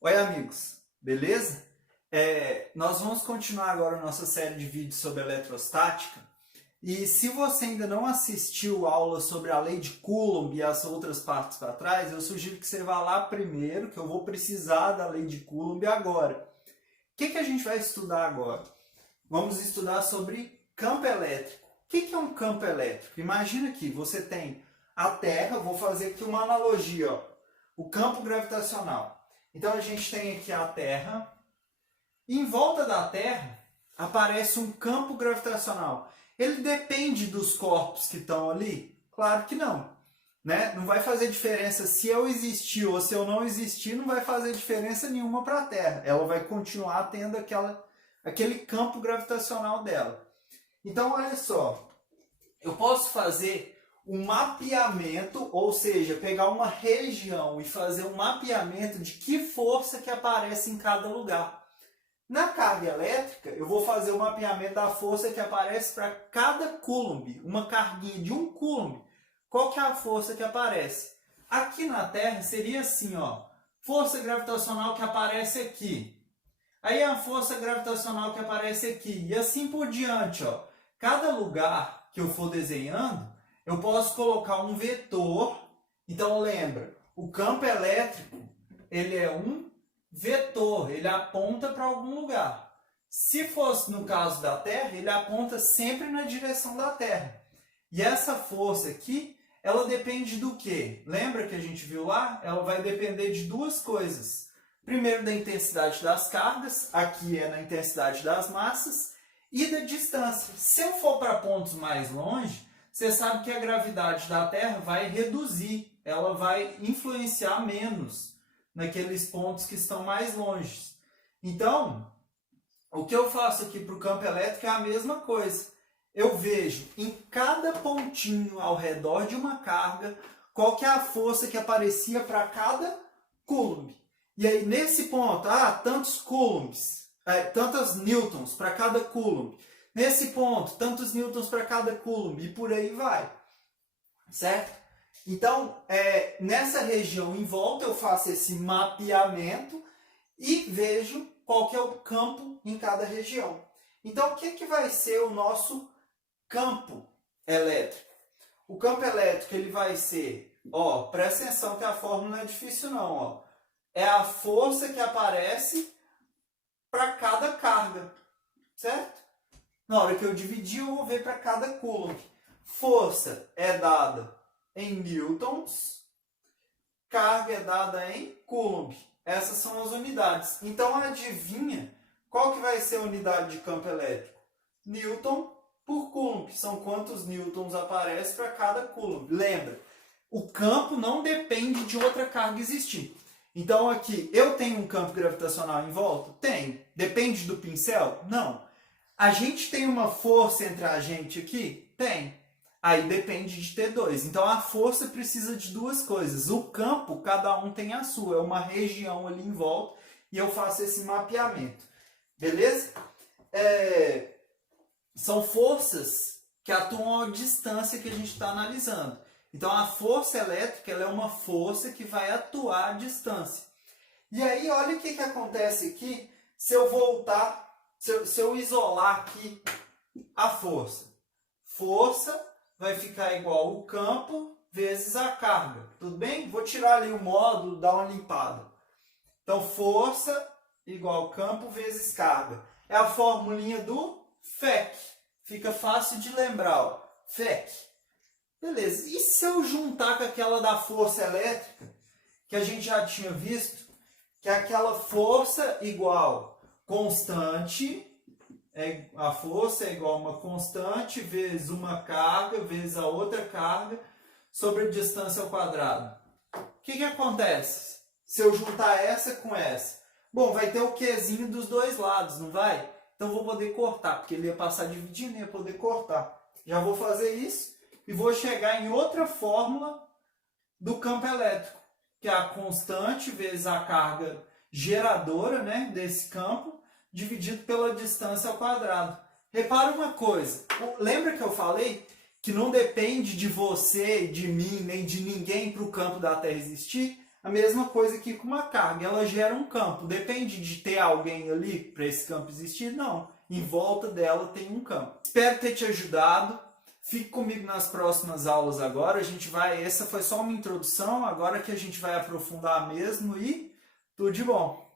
Oi, amigos, beleza? Nós vamos continuar agora a nossa série de vídeos sobre eletrostática. E se você ainda não assistiu aula sobre a lei de Coulomb e as outras partes para trás, eu sugiro que você vá lá primeiro, que eu vou precisar da lei de Coulomb agora. O que a gente vai estudar agora? Vamos estudar sobre campo elétrico. O que é um campo elétrico? Imagina que você tem a Terra, vou fazer aqui uma analogia, ó, o campo gravitacional. Então a gente tem aqui a Terra, e em volta da Terra aparece um campo gravitacional. Ele depende dos corpos que estão ali? Claro que não. Né? Não vai fazer diferença se eu existir ou se eu não existir, não vai fazer diferença nenhuma para a Terra. Ela vai continuar tendo aquele campo gravitacional dela. Então olha só, eu posso fazer um mapeamento, ou seja, pegar uma região e fazer um mapeamento de que força que aparece em cada lugar. Na carga elétrica, eu vou fazer o mapeamento da força que aparece para cada coulomb, uma carguinha de 1 coulomb. Qual que é a força que aparece? Aqui na Terra seria assim, ó, força gravitacional que aparece aqui. Aí a força gravitacional que aparece aqui, e assim por diante, ó. Cada lugar que eu for desenhando, eu posso colocar um vetor. Então lembra, o campo elétrico, ele é um vetor, ele aponta para algum lugar. Se fosse no caso da Terra, ele aponta sempre na direção da Terra. E essa força aqui, ela depende do quê? Lembra que a gente viu lá? Ela vai depender de duas coisas. Primeiro da intensidade das cargas, aqui é na intensidade das massas, e da distância. Se eu for para pontos mais longe, você sabe que a gravidade da Terra vai reduzir, ela vai influenciar menos naqueles pontos que estão mais longe. Então, o que eu faço aqui para o campo elétrico é a mesma coisa. Eu vejo em cada pontinho ao redor de uma carga qual que é a força que aparecia para cada coulomb. E aí, nesse ponto, tantos coulombs, tantos newtons para cada coulomb. Nesse ponto, tantos newtons para cada coulomb, e por aí vai. Certo? Então, nessa região em volta, eu faço esse mapeamento e vejo qual que é o campo em cada região. Então, o que vai ser o nosso campo elétrico? O campo elétrico ele vai ser, presta atenção que a fórmula não é difícil não, é a força que aparece para cada carga, certo? Na hora que eu dividir, eu vou ver para cada coulomb. Força é dada em newtons, carga é dada em coulomb. Essas são as unidades. Então, adivinha qual que vai ser a unidade de campo elétrico? Newton por coulomb. São quantos newtons aparece para cada coulomb. Lembra, o campo não depende de outra carga existir. Então, aqui, eu tenho um campo gravitacional em volta? Tenho. Depende do pincel? Não. A gente tem uma força entre a gente aqui? Tem. Aí depende de T2. Então a força precisa de duas coisas. O campo, cada um tem a sua. É uma região ali em volta. E eu faço esse mapeamento. Beleza? São forças que atuam à distância que a gente está analisando. Então a força elétrica ela é uma força que vai atuar à distância. E aí olha o que acontece aqui se eu voltar, se eu isolar aqui a força. Força vai ficar igual o campo vezes a carga. Tudo bem? Vou tirar ali o módulo, dar uma limpada. Então, força igual campo vezes carga. É a formulinha do FEC. Fica fácil de lembrar. FEC. Beleza. E se eu juntar com aquela da força elétrica, que a gente já tinha visto, que é aquela força igual constante, a força é igual a uma constante vezes uma carga vezes a outra carga sobre a distância ao quadrado. O que acontece se eu juntar essa com essa? Bom, vai ter o Qzinho dos dois lados, não vai? Então vou poder cortar, porque ele ia passar dividindo e ia poder cortar. Já vou fazer isso e vou chegar em outra fórmula do campo elétrico, que é a constante vezes a carga geradora, né, desse campo, dividido pela distância ao quadrado. Repara uma coisa, lembra que eu falei que não depende de você, de mim, nem de ninguém para o campo da Terra existir? A mesma coisa aqui com uma carga, ela gera um campo. Depende de ter alguém ali para esse campo existir? Não. Em volta dela tem um campo. Espero ter te ajudado. Fique comigo nas próximas aulas agora. Essa foi só uma introdução, agora que a gente vai aprofundar mesmo e tudo de bom.